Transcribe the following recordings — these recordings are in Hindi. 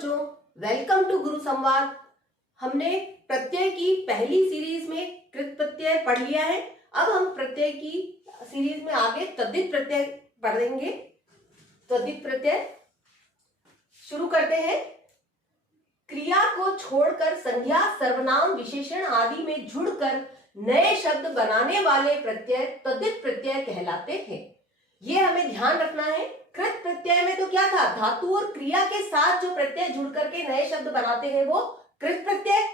बच्चों, वेलकम टू गुरु संवाद। हमने प्रत्यय की पहली सीरीज में कृत प्रत्यय पढ़ लिया है। अब हम प्रत्यय की सीरीज में आगे तद्धित प्रत्यय पढ़ेंगे। तद्धित प्रत्यय शुरू करते हैं। क्रिया को छोड़कर संज्ञा, सर्वनाम, विशेषण आदि में जुड़कर नए शब्द बनाने वाले प्रत्यय तद्धित प्रत्यय कहलाते हैं। ये हमें ध्यान रखना है। कृत प्रत्यय में तो क्या था, धातु और क्रिया के साथ जो प्रत्यय जुड़ करके नए शब्द बनाते हैं वो कृत प्रत्यय।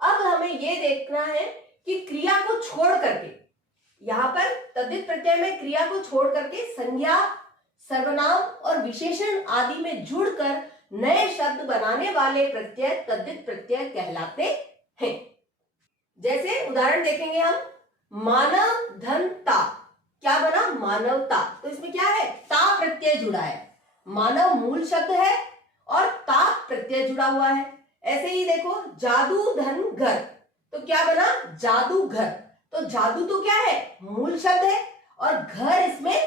अब हमें ये देखना है कि क्रिया को छोड़ करके, यहाँ पर तद्धित प्रत्यय में क्रिया को छोड़ करके संज्ञा, सर्वनाम और विशेषण आदि में जुड़कर नए शब्द बनाने वाले प्रत्यय तद्धित प्रत्यय कहलाते हैं। जैसे उदाहरण देखेंगे हम, मानव धन ता, क्या बना, मानवता। तो इसमें क्या है, ता प्रत्यय जुड़ा है। मानव मूल शब्द है और ता प्रत्यय जुड़ा हुआ है। ऐसे ही देखो, जादू धन घर, तो क्या बना, जादूघर। तो जादू तो क्या है, मूल शब्द है और घर इसमें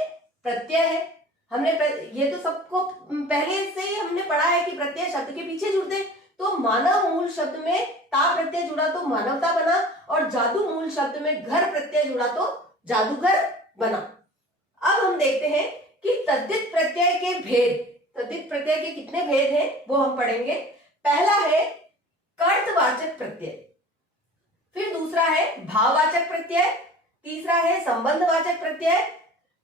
प्रत्यय है। हमने ये तो सबको पहले से ही हमने पढ़ा है कि प्रत्यय शब्द के पीछे जुड़ते। तो मानव मूल शब्द में ता प्रत्यय जुड़ा तो मानवता बना, और जादू मूल शब्द में घर प्रत्यय जुड़ा तो जादूगर बना। अब हम देखते हैं कि तद्धित प्रत्यय के भेद, तद्धित प्रत्यय के कितने भेद हैं वो हम पढ़ेंगे। पहला है कर्तवाचक प्रत्यय, फिर दूसरा है भाववाचक प्रत्यय, तीसरा है संबंधवाचक प्रत्यय,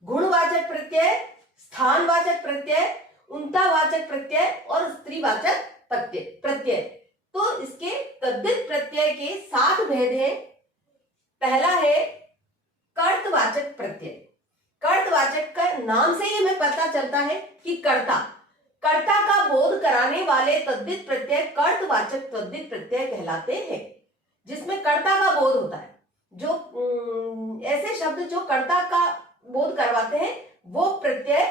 गुणवाचक प्रत्यय, स्थानवाचक प्रत्यय, उन्तावाचक प्रत्यय और स्त्रीवाचक प्रत्यय। तो इसके तद्धित प्रत्यय के 7 भेद हैं। पहला है कर्तवाचक प्रत्यय। कर्तवाचक का नाम से ही हमें पता चलता है कि कर्ता का बोध कराने वाले तद्धित प्रत्यय कर्तवाचक तद्धित प्रत्यय कहलाते हैं, जिसमें कर्ता का बोध होता है। जो ऐसे शब्द जो कर्ता का बोध करवाते हैं वो प्रत्यय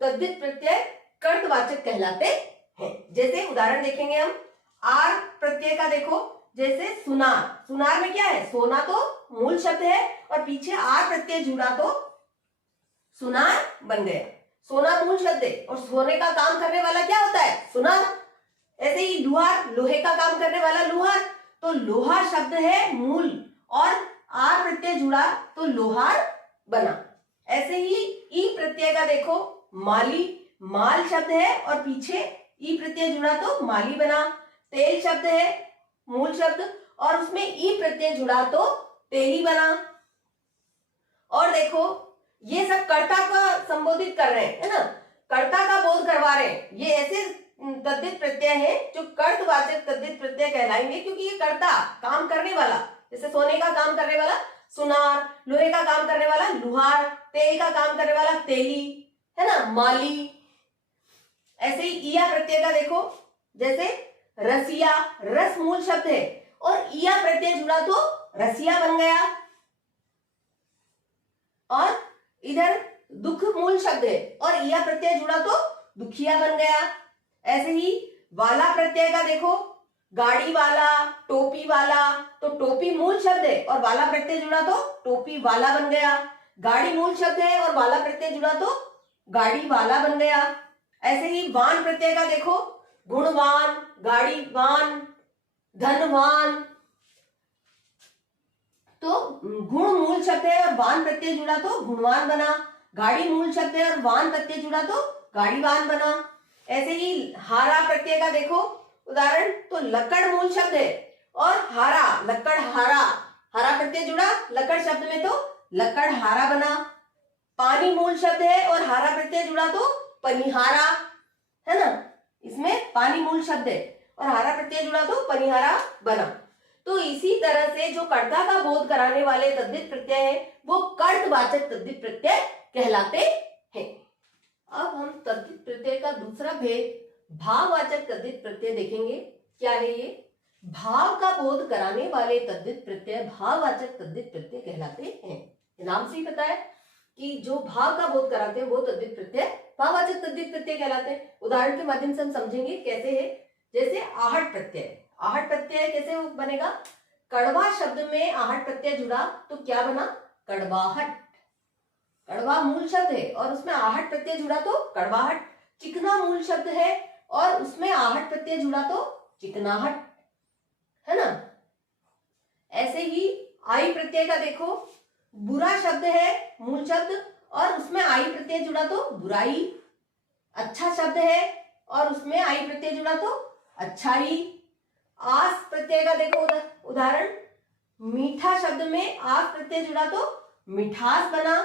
तद्धित प्रत्यय कर्तवाचक कहलाते हैं। जैसे उदाहरण देखेंगे हम, आर प्रत्यय का देखो, जैसे सुनार। सुनार में क्या है, सोना तो मूल शब्द है और पीछे आर प्रत्यय जुड़ा तो सुनार बन गया। सोना मूल शब्द है और सोने का काम करने वाला क्या होता है, सुनार। ऐसे ही लुहार, लोहे का काम करने वाला लुहार, तो लोहा शब्द है मूल और आर प्रत्यय जुड़ा तो लोहार बना। ऐसे ही ई प्रत्यय का देखो, माली, माल शब्द है और पीछे ई प्रत्यय जुड़ा तो माली बना। तेल शब्द है मूल शब्द और उसमें ई प्रत्यय जुड़ा तो तेली बना। और देखो, ये सब कर्ता का संबोधित कर रहे हैं, है ना, कर्ता का बोध करवा रहे हैं। ये ऐसे तद्धित प्रत्यय है जो कर्तवाचक तद्धित प्रत्यय कहलाएंगे, क्योंकि ये कर्ता, काम करने वाला, जैसे सोने का काम करने वाला सुनार, लोहे का काम करने वाला लुहार, तेल का काम करने वाला तेली, है ना, माली। ऐसे ही ईया प्रत्यय का देखो, जैसे रसिया, रस मूल शब्द है और ईया प्रत्यय जुड़ा तो रसिया बन गया। और इधर दुख मूल शब्द है और ईया प्रत्यय जुड़ा तो दुखिया बन गया। ऐसे ही वाला प्रत्यय का देखो, गाड़ी वाला, टोपी वाला, तो टोपी मूल शब्द है और वाला प्रत्यय जुड़ा तो टोपी वाला बन गया। गाड़ी मूल शब्द है और वाला प्रत्यय जुड़ा तो गाड़ी वाला बन गया। ऐसे ही वान प्रत्यय का देखो, गुणवान, गाड़ीवान, धनवान, तो गुण मूल शब्द है और वान प्रत्यय जुड़ा तो गुणवान बना। गाड़ी मूल शब्द है और वान प्रत्यय जुड़ा तो गाड़ीवान बना। ऐसे ही हारा प्रत्यय का देखो उदाहरण, तो लकड़ मूल शब्द है और हारा, लकड़ हारा, हारा प्रत्यय जुड़ा लकड़ शब्द में तो लकड़ हारा बना। पानी मूल शब्द है और हारा प्रत्यय जुड़ा तो पनिहारा, है ना, इसमें पानी मूल शब्द है और हारा प्रत्यय जुड़ा तो पनिहारा बना। तो इसी तरह से जो कर्ता का बोध कराने वाले तद्धित प्रत्यय है वो कर्तवाचक तद्धित प्रत्यय कहलाते हैं। अब हम तद्धित प्रत्यय का दूसरा भेद भाववाचक तद्धित प्रत्यय देखेंगे। क्या है ये, भाव का बोध कराने वाले तद्धित प्रत्यय भाववाचक तद्धित प्रत्यय कहलाते हैं। नाम से ही पता है कि जो भाव का बोध कराते हैं वो तद्धित प्रत्यय भाववाचक तद्धित प्रत्यय कहलाते हैं। उदाहरण के माध्यम से हम समझेंगे कैसे है। जैसे आहट प्रत्यय, आहट प्रत्यय कैसे बनेगा, कड़वा शब्द में आहट प्रत्यय जुड़ा तो क्या बना, कड़वाहट। कड़वा मूल शब्द है और उसमें आहट प्रत्यय जुड़ा तो कड़वाहट। चिकना मूल शब्द है और उसमें आहट प्रत्यय जुड़ा तो चिकनाहट, है ना। ऐसे ही आई प्रत्यय का देखो, बुरा शब्द है मूल शब्द और उसमें आई प्रत्यय जुड़ा तो बुराई। अच्छा शब्द है और उसमें आई प्रत्यय जुड़ा तो अच्छाई। आस प्रत्यय का देखो उदाहरण, मीठा शब्द में आस प्रत्यय जुड़ा तो मिठास बना।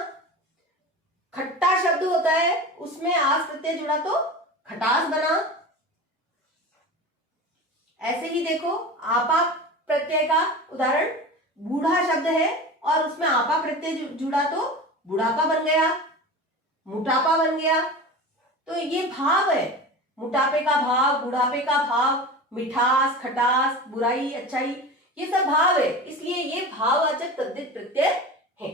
खट्टा शब्द होता है उसमें आस प्रत्यय जुड़ा तो खटास बना। ऐसे ही देखो आपा प्रत्यय का उदाहरण, बूढ़ा शब्द है और उसमें आपा प्रत्यय जुड़ा तो बुढ़ापा बन गया, मोटापा बन गया। तो ये भाव है, मोटापे का भाव, बुढ़ापे का भाव, मिठास, खटास, बुराई, अच्छाई, ये सब भाव है, इसलिए ये भाववाचक तद्धित प्रत्यय है।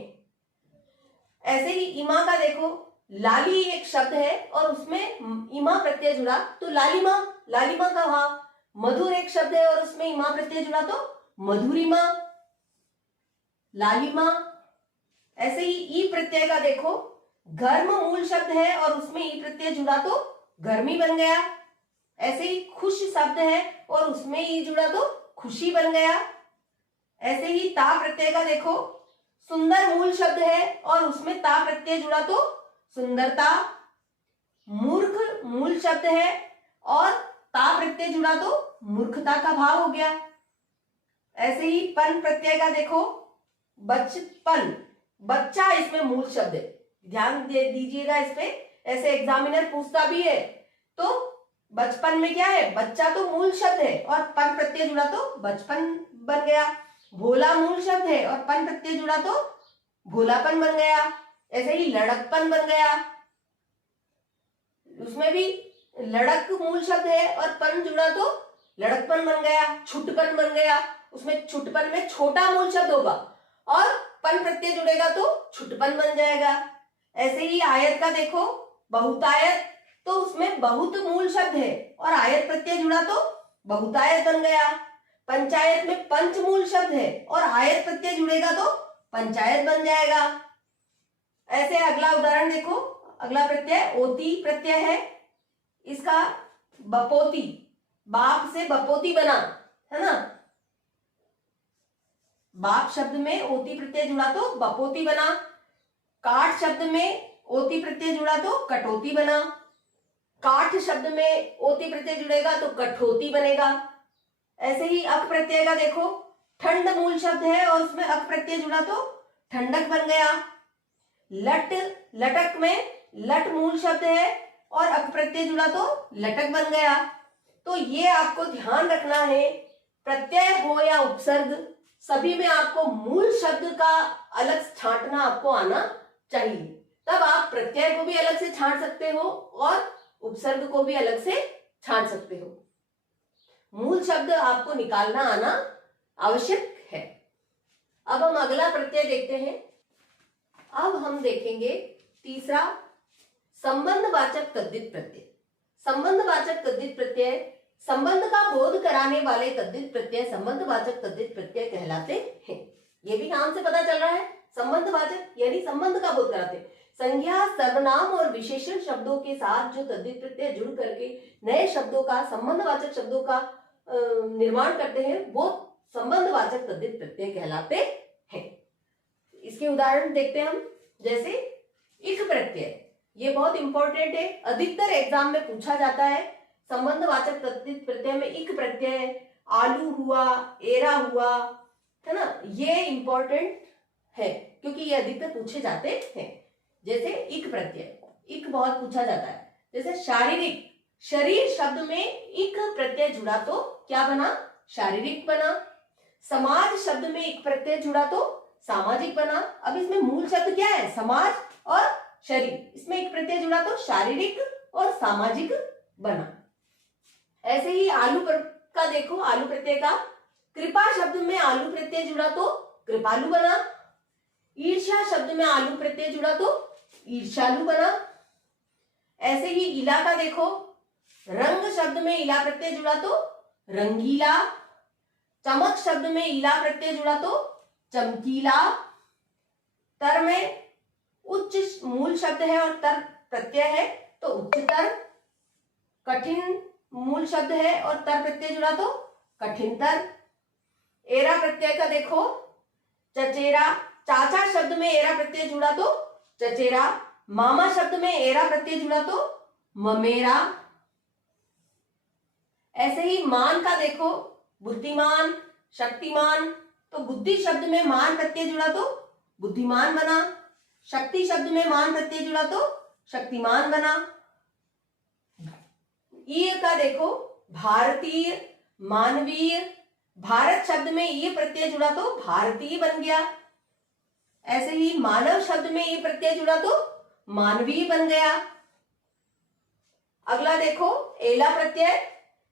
ऐसे ही इमा का देखो, लाली एक शब्द है और उसमें इमा प्रत्यय जुड़ा तो लालिमा, लालिमा का भाव। मधुर एक शब्द है और उसमें इमा प्रत्यय जुड़ा तो मधुरिमा, लालिमा। ऐसे ही ई प्रत्यय का देखो, गर्म मूल शब्द है और उसमें ई प्रत्यय जुड़ा तो गर्मी बन गया। ऐसे ही खुश शब्द है और उसमें ई जुड़ा तो खुशी बन गया। ऐसे ही ता प्रत्यय का देखो, सुंदर मूल शब्द है और उसमें ता प्रत्यय जुड़ा तो सुंदरता। मूर्ख मूल शब्द है और ता प्रत्यय जुड़ा तो मूर्खता का भाव हो गया। ऐसे ही पन प्रत्यय का देखो, बचपन, बच्चा इसमें मूल शब्द है, ध्यान दे दीजिएगा इस पे, ऐसे एग्जामिनर पूछता भी है। तो बचपन में क्या है, बच्चा तो मूल शब्द है और पन प्रत्यय जुड़ा तो बचपन बन गया। भोला मूल शब्द है और पन प्रत्यय जुड़ा तो भोलापन बन गया। ऐसे ही लड़कपन बन गया, उसमें भी लड़क मूल शब्द है और पन जुड़ा तो लड़कपन बन गया। छुटपन बन गया, उसमें छुटपन में छोटा मूल शब्द होगा और पन प्रत्यय जुड़ेगा तो छुटपन बन जाएगा। ऐसे ही आयत का देखो, बहुतायत, तो उसमें बहुत मूल शब्द है और आयत प्रत्यय जुड़ा तो बहुतायत बन गया। पंचायत में पंच मूल शब्द है और आयत प्रत्यय जुड़ेगा तो पंचायत बन जाएगा। ऐसे अगला उदाहरण देखो, अगला प्रत्यय ओती प्रत्यय है, इसका बपोती, बाप से बपोती बना, है ना। बाप शब्द में ओती प्रत्यय जुड़ा तो बपोती बना। काठ शब्द में ओती प्रत्यय जुड़ा तो कटौती बना। काठ शब्द में ओती प्रत्यय जुड़ेगा तो कठोती बनेगा। ऐसे ही अक प्रत्यय का देखो, ठंड मूल शब्द है और उसमें अक प्रत्यय जुड़ा तो ठंडक बन गया। लट, लटक में लट मूल शब्द है और अक प्रत्यय जुड़ा तो लटक बन गया। तो ये आपको ध्यान रखना है, प्रत्यय हो या उपसर्ग, सभी में आपको मूल शब्द का अलग छांटना आपको आना चाहिए, तब आप प्रत्यय को भी अलग से छांट सकते हो और उपसर्ग को भी अलग से छांट सकते हो। मूल शब्द आपको निकालना आना आवश्यक है। अब हम अगला प्रत्यय देखते हैं। अब हम देखेंगे तीसरा, संबंधवाचक तद्धित प्रत्यय। संबंधवाचक तद्धित प्रत्यय, संबंध का बोध कराने वाले तद्धित प्रत्यय संबंधवाचक तद्धित प्रत्यय कहलाते हैं। ये भी नाम से पता चल रहा है, संबंधवाचक यानी संबंध का बोध कराते। संज्ञा, सर्वनाम और विशेषण शब्दों के साथ जो तद्धित प्रत्यय जुड़ करके नए शब्दों का, संबंधवाचक शब्दों का निर्माण करते हैं, वो संबंधवाचक तद्धित प्रत्यय कहलाते हैं। इसके उदाहरण देखते हैं हम, जैसे इक प्रत्यय, ये बहुत इंपॉर्टेंट है, अधिकतर एग्जाम में पूछा जाता है। संबंधवाचक तद्धित प्रत्यय में इक प्रत्यय, आलू हुआ, एरा हुआ, है ना, ये इंपॉर्टेंट है क्योंकि ये अधिकतर पूछे जाते हैं। जैसे इक प्रत्यय, इक बहुत पूछा जाता है। जैसे शारीरिक, शरीर शब्द में इक प्रत्यय जुड़ा तो क्या बना, शारीरिक बना। समाज शब्द में इक प्रत्यय जुड़ा तो सामाजिक बना। अब इसमें मूल शब्द क्या है, समाज और शरीर, इसमें एक प्रत्यय जुड़ा तो शारीरिक और सामाजिक बना। ऐसे ही आलू का देखो, आलू प्रत्यय का, कृपा शब्द में आलू प्रत्यय जुड़ा तो कृपालु बना। ईर्ष्या शब्द में आलू प्रत्यय जुड़ा तो ईर्ष्यालु बना। ऐसे ही इला का देखो, रंग शब्द में इला प्रत्यय जुड़ा तो रंगीला। चमक शब्द में इला प्रत्यय जुड़ा तो चमकीला। तर में उच्च मूल शब्द है और तर प्रत्यय है तो उच्चतर। कठिन मूल शब्द है और तर प्रत्यय जुड़ा तो कठिनतर। एरा प्रत्यय का देखो चचेरा, चाचा शब्द में एरा प्रत्यय जुड़ा तो चचेरा, मामा शब्द में एरा प्रत्यय जुड़ा तो ममेरा। ऐसे ही मान का देखो बुद्धिमान, शक्तिमान, तो बुद्धि शब्द में मान प्रत्यय जुड़ा तो बुद्धिमान बना, शक्ति शब्द में मान प्रत्यय जुड़ा तो शक्तिमान बना। ईय का देखो भारतीय, मानवीय, भारत शब्द में ये प्रत्यय जुड़ा तो भारतीय बन गया। ऐसे ही मानव शब्द में ये प्रत्यय जुड़ा तो मानवीय बन गया। अगला देखो एला प्रत्यय,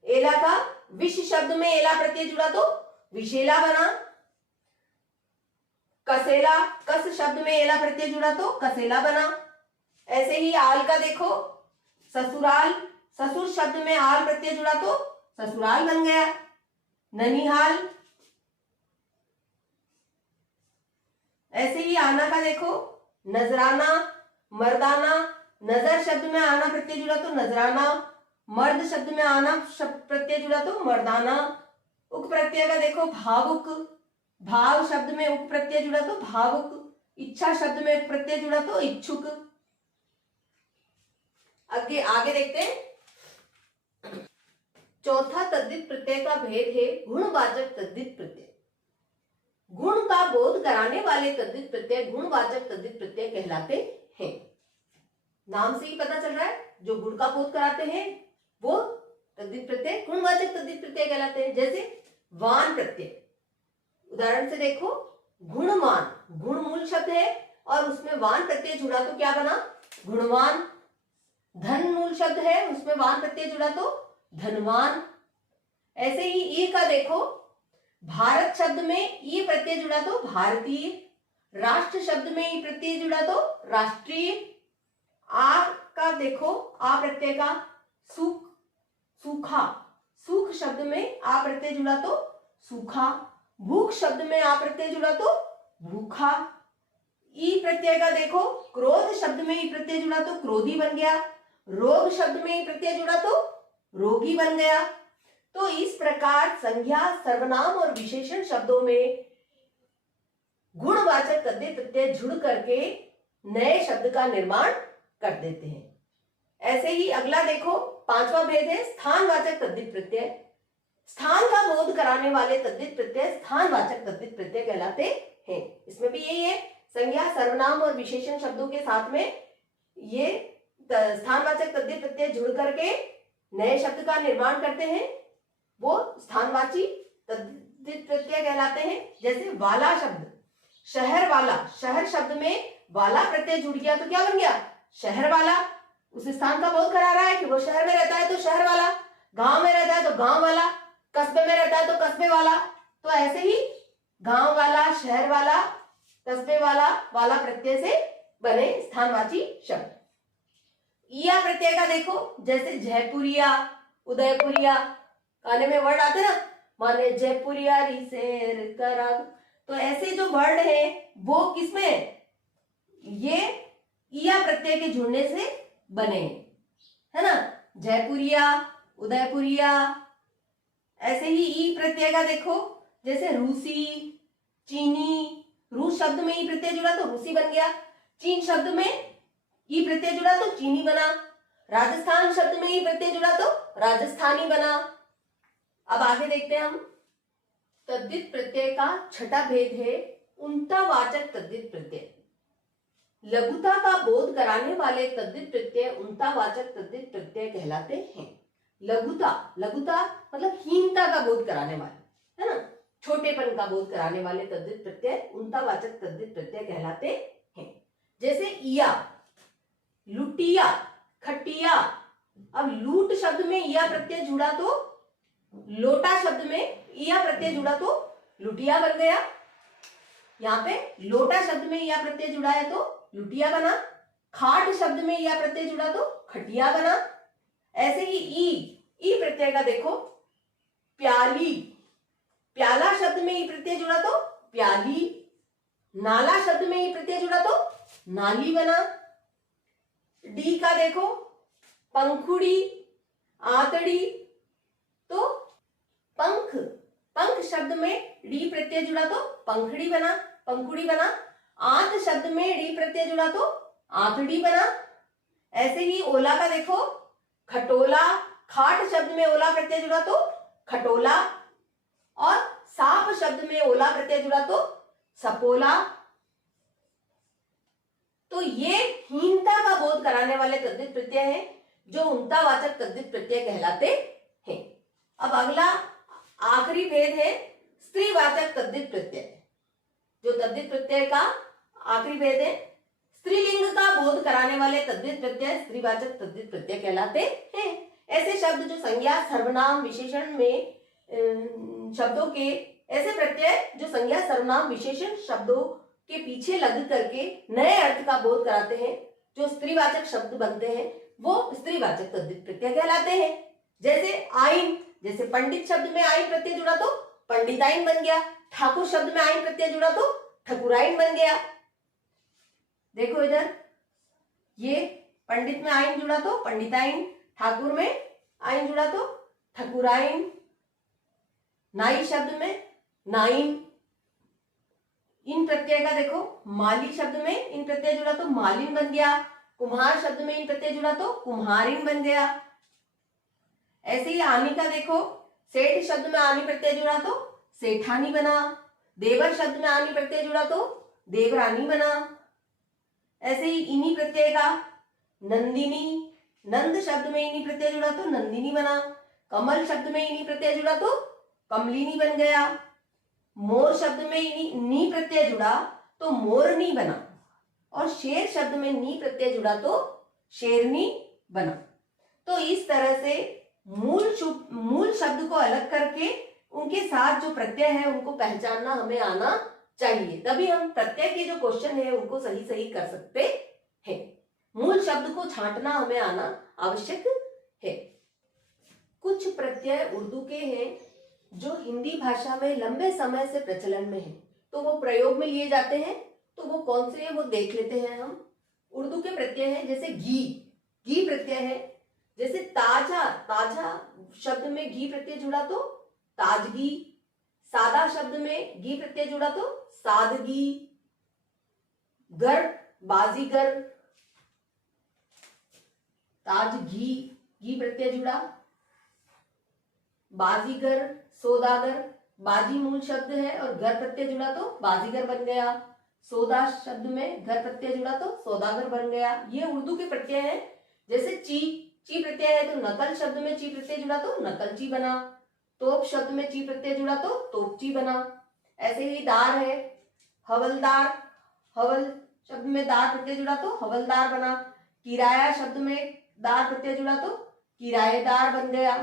एला का विष शब्द में एला प्रत्यय जुड़ा तो विशेला बना। कसेला, कस शब्द में एला प्रत्यय जुड़ा तो कसेला बना। ऐसे ही आल का देखो ससुराल, ससुर शब्द में आल प्रत्यय जुड़ा तो ससुराल बन गया। ननिहाल। ऐसे ही आना का देखो नजराना, मर्दाना, नजर शब्द में आना प्रत्यय जुड़ा तो नजराना, मर्द शब्द में आना प्रत्यय जुड़ा तो मर्दाना। उक प्रत्यय का देखो भावुक, भाव शब्द में उक प्रत्यय जुड़ा तो भावुक, इच्छा शब्द में उक प्रत्यय जुड़ा तो इच्छुक। आगे आगे देखते हैं। चौथा तद्धित प्रत्यय का भेद है गुणवाचक तद्धित प्रत्यय। गुण का बोध कराने वाले तद्धित प्रत्यय गुणवाचक तद्धित प्रत्यय कहलाते हैं। नाम से ही पता चल रहा है जो गुण का बोध कराते हैं वो तद्धित प्रत्यय गुणवाचक तद्धित प्रत्यय कहलाते हैं। जैसे वान प्रत्यय, उदाहरण से देखो गुणवान, गुण मूल शब्द है और उसमें वान प्रत्यय जुड़ा तो क्या बना गुणवान। धन मूल शब्द है उसमें वान प्रत्यय जुड़ा तो धनवान। ऐसे ही ई का देखो भारत शब्द में ई प्रत्यय जुड़ा तो भारतीय, राष्ट्र शब्द में ई प्रत्यय जुड़ा तो राष्ट्रीय। आ का देखो आ प्रत्यय का सुख, सूखा, सुख शब्द में आ प्रत्यय जुड़ा तो सूखा। भूख शब्द में आ प्रत्यय जुड़ा तो भूखा। ई प्रत्यय का देखो क्रोध शब्द में ई प्रत्यय जुड़ा तो क्रोधी बन गया। रोग शब्द में ई प्रत्यय जुड़ा तो रोगी बन गया। तो इस प्रकार संज्ञा, सर्वनाम और विशेषण शब्दों में गुणवाचक तद्धित प्रत्यय जुड़ करके नए शब्द का निर्माण कर देते हैं। ऐसे ही अगला देखो पांचवा भेद है स्थानवाचक तद्धित प्रत्यय। स्थान का बोध कराने वाले तद्धित प्रत्यय स्थानवाचक तद्धित प्रत्यय कहलाते हैं। इसमें भी यही है संज्ञा, सर्वनाम और विशेषण शब्दों के साथ में ये स्थानवाचक तद्धित प्रत्यय जुड़ करके नए शब्द का निर्माण करते हैं, वो स्थानवाची तद्धित प्रत्यय कहलाते हैं। जैसे वाला शब्द, शहर वाला, शहर शब्द में वाला प्रत्यय जुड़ गया तो क्या बन गया शहर वाला। उस स्थान का बोध करा रहा है कि वो शहर में रहता है तो शहर वाला, गांव में रहता है तो गांव वाला, कस्बे में रहता है तो कस्बे वाला। तो ऐसे ही गांव वाला, शहर वाला, कस्बे वाला, वाला प्रत्यय से बने स्थानवाची शब्द। ईया प्रत्यय का देखो जैसे जयपुरिया, उदयपुरिया, गाने में वर्ड आते ना, माने जयपुरिया रिसेर करा। तो ऐसे जो वर्ड है वो किसमें ये ईया प्रत्यय के जुड़ने से बने, है ना, जयपुरिया, उदयपुरिया। ऐसे ही ई प्रत्यय का देखो जैसे रूसी, चीनी, रूस शब्द में ई प्रत्यय जुड़ा तो रूसी बन गया। चीन शब्द में ई प्रत्यय जुड़ा तो चीनी बना। राजस्थान शब्द में ई प्रत्यय जुड़ा तो राजस्थानी बना। अब आगे देखते हैं हम। तद्धित प्रत्यय का छठा भेद है उंतावाचक तद्धित प्रत्यय। लघुता का बोध कराने वाले तद्धित प्रत्यय उंतावाचक तद्धित प्रत्यय कहलाते हैं। लघुता, लघुता मतलब हीनता का बोध कराने वाले, है ना, छोटेपन का बोध कराने वाले तद्धित प्रत्यय उंतावाचक तद्धित प्रत्यय कहलाते हैं। जैसे ईया, लुटिया, खटिया। अब लूट शब्द में ईया प्रत्यय जुड़ा तो लोटा शब्द में ईया प्रत्यय जुड़ा तो लुटिया बन गया। यहाँ पे लोटा शब्द में ईया प्रत्यय जुड़ा है तो लुटिया बना। खाट शब्द में ईया प्रत्यय जुड़ा तो खटिया बना। ऐसे ही ई प्रत्यय का देखो प्याली, प्याला शब्द में ई प्रत्यय जुड़ा तो प्याली। नाला शब्द में ई प्रत्यय जुड़ा तो नाली बना। डी का देखो पंखुड़ी, आतड़ी, शब्द में डी प्रत्यय जुड़ा तो पंखड़ी बना, पंखुड़ी बना। आंत शब्द में डी प्रत्यय जुड़ा तो आंतड़ी बना। ऐसे ही ओला का देखो, खटोला। खाट शब्द में ओला प्रत्यय जुड़ा तो खटोला। और साप शब्द में ओला प्रत्यय जुड़ा तो सपोला। तो ये हीनता का बोध कराने वाले तद्धित प्रत्यय हैं, जो उनतावाचक तद्धित प्रत्यय कहलाते हैं। अब अगला आखिरी भेद है स्त्रीवाचक तद्धित प्रत्यय। जो तद्धित प्रत्यय का आखिरी भेद है, स्त्रीलिंग का बोध कराने वाले तद्धित प्रत्यय स्त्रीवाचक तद्धित प्रत्यय कहलाते हैं। ऐसे शब्द जो संज्ञा सर्वनाम विशेषण में शब्दों के, ऐसे प्रत्यय जो संज्ञा सर्वनाम विशेषण शब्दों के पीछे लग करके नए अर्थ का बोध कराते हैं, जो स्त्रीवाचक शब्द बनते हैं, वो स्त्रीवाचक तद्धित प्रत्यय कहलाते हैं। जैसे आइन, जैसे पंडित शब्द में आइन प्रत्यय जुड़ा तो पंडिताइन बन गया। ठाकुर शब्द में आइन प्रत्यय जुड़ा तो ठकुराइन बन गया। देखो इधर, ये पंडित में आइन जुड़ा तो पंडिताइन, ठाकुर में आइन जुड़ा तो ठकुराइन, नाई शब्द में नाइन। इन प्रत्यय का देखो, माली शब्द में इन प्रत्यय जुड़ा तो मालिन बन गया। कुम्हार शब्द में इन प्रत्यय जुड़ा तो कुम्हारिन बन गया। ऐसे ही आनी का देखो, सेठ शब्द में आनी प्रत्यय जुड़ा तो सेठानी बना। देवर शब्द में आनी प्रत्यय जुड़ा तो देवरानी बना। ऐसे ही इनी प्रत्यय का नंदिनी, नंद शब्द में इनी प्रत्यय जुड़ा तो नंदिनी बना। कमल शब्द में इनी प्रत्यय जुड़ा तो कमलिनी बन गया। मोर शब्द में नी प्रत्यय जुड़ा तो मोरनी बना। और शेर शब्द में नी प्रत्यय जुड़ा तो शेरनी बना। तो इस तरह से मूल शब्द को अलग करके उनके साथ जो प्रत्यय है उनको पहचानना हमें आना चाहिए, तभी हम प्रत्यय के जो क्वेश्चन है उनको सही सही कर सकते हैं। मूल शब्द को छांटना हमें आना आवश्यक है। कुछ प्रत्यय उर्दू के हैं जो हिंदी भाषा में लंबे समय से प्रचलन में है, तो वो प्रयोग में लिए जाते हैं। तो वो कौन से हैं वो देख लेते हैं हम। उर्दू के प्रत्यय हैं, जैसे घी प्रत्यय है। जैसे ताजा, ताजा शब्द में घी प्रत्यय जुड़ा तो ताजगी। सादा शब्द में घी प्रत्यय जुड़ा तो सादगी। गर, बाजीगर। ताज घी प्रत्यय जुड़ा। बाजीगर, सौदागर। बाजी मूल शब्द है और घर प्रत्यय जुड़ा तो बाजीगर बन गया। सौदा शब्द में घर प्रत्यय जुड़ा तो सौदागर बन गया। ये उर्दू के प्रत्यय हैं। जैसे ची प्रत्यय है तो नकल शब्द में ची प्रत्यय जुड़ा तो नकलची बना। तोप शब्द में ची प्रत्यय जुड़ा तो तोपची बना। ऐसे ही दार है, हवलदार। हवल शब्द में दार प्रत्यय जुड़ा तो हवलदार बना। किराया शब्द में दार प्रत्यय जुड़ा तो किराएदार बन गया।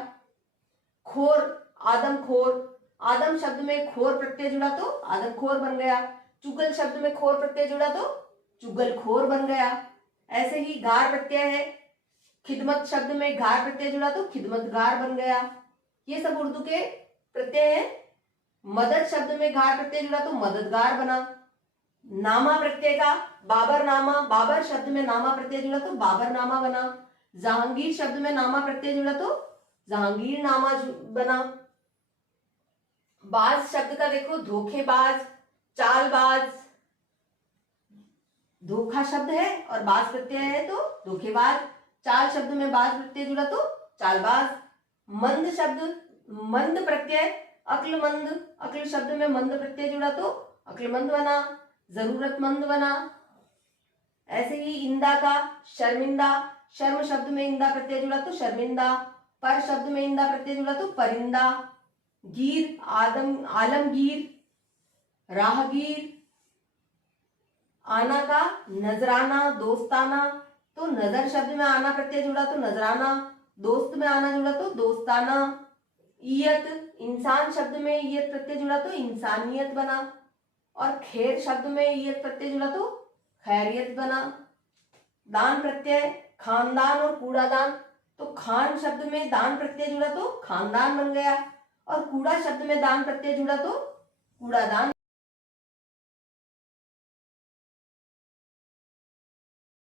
खोर, आदमखोर। आदम शब्द में खोर प्रत्यय जुड़ा तो आदमखोर बन गया। चुगल शब्द में खोर प्रत्यय जुड़ा तो चुगलखोर बन गया। ऐसे ही गार प्रत्यय है। खिदमत शब्द में गार प्रत्यय जुड़ा तो खिदमतगार बन गया। ये सब उर्दू के प्रत्यय हैं। मदद शब्द में गार प्रत्यय जुड़ा तो मददगार बना। नामा प्रत्यय का बाबर नामा, बाबर शब्द में नामा प्रत्यय जुड़ा तो बाबर नामा बना। जहांगीर शब्द में नामा प्रत्यय जुड़ा तो जहांगीर नामा बना। बाज शब्द का देखो, धोखेबाज, चालबाज। धोखा शब्द है और बाज प्रत्यय है तो धोखेबाज। चाल शब्द में बाज प्रत्यय जुड़ा तो चालबाज। मंद शब्द, मंद प्रत्यय अक्लमंद। अक्ल शब्द में मंद प्रत्यय जुड़ा तो अक्लमंद बना। जरूरतमंद बना। ऐसे ही इंदा का शर्मिंदा। शर्म शब्द में इंदा प्रत्यय जुड़ा तो शर्मिंदा। पर शब्द में इंदा प्रत्यय जुड़ा तो परिंदा। गीर, आलमगीर, राहगीर। आना का नजराना, दोस्ताना। तो नजर शब्द में आना प्रत्यय जुड़ा तो नजराना। दोस्त में आना जुड़ा तो दोस्ताना। ईयत, इंसान शब्द में ईयत प्रत्यय जुड़ा तो इंसानियत बना। और खैर शब्द में ईयत प्रत्यय जुड़ा तो खैरियत बना। दान प्रत्यय खानदान और कूड़ादान। तो खान शब्द में दान प्रत्यय जुड़ा तो खानदान बन गया। और कूड़ा शब्द में दान प्रत्यय जुड़ा तो कूड़ादान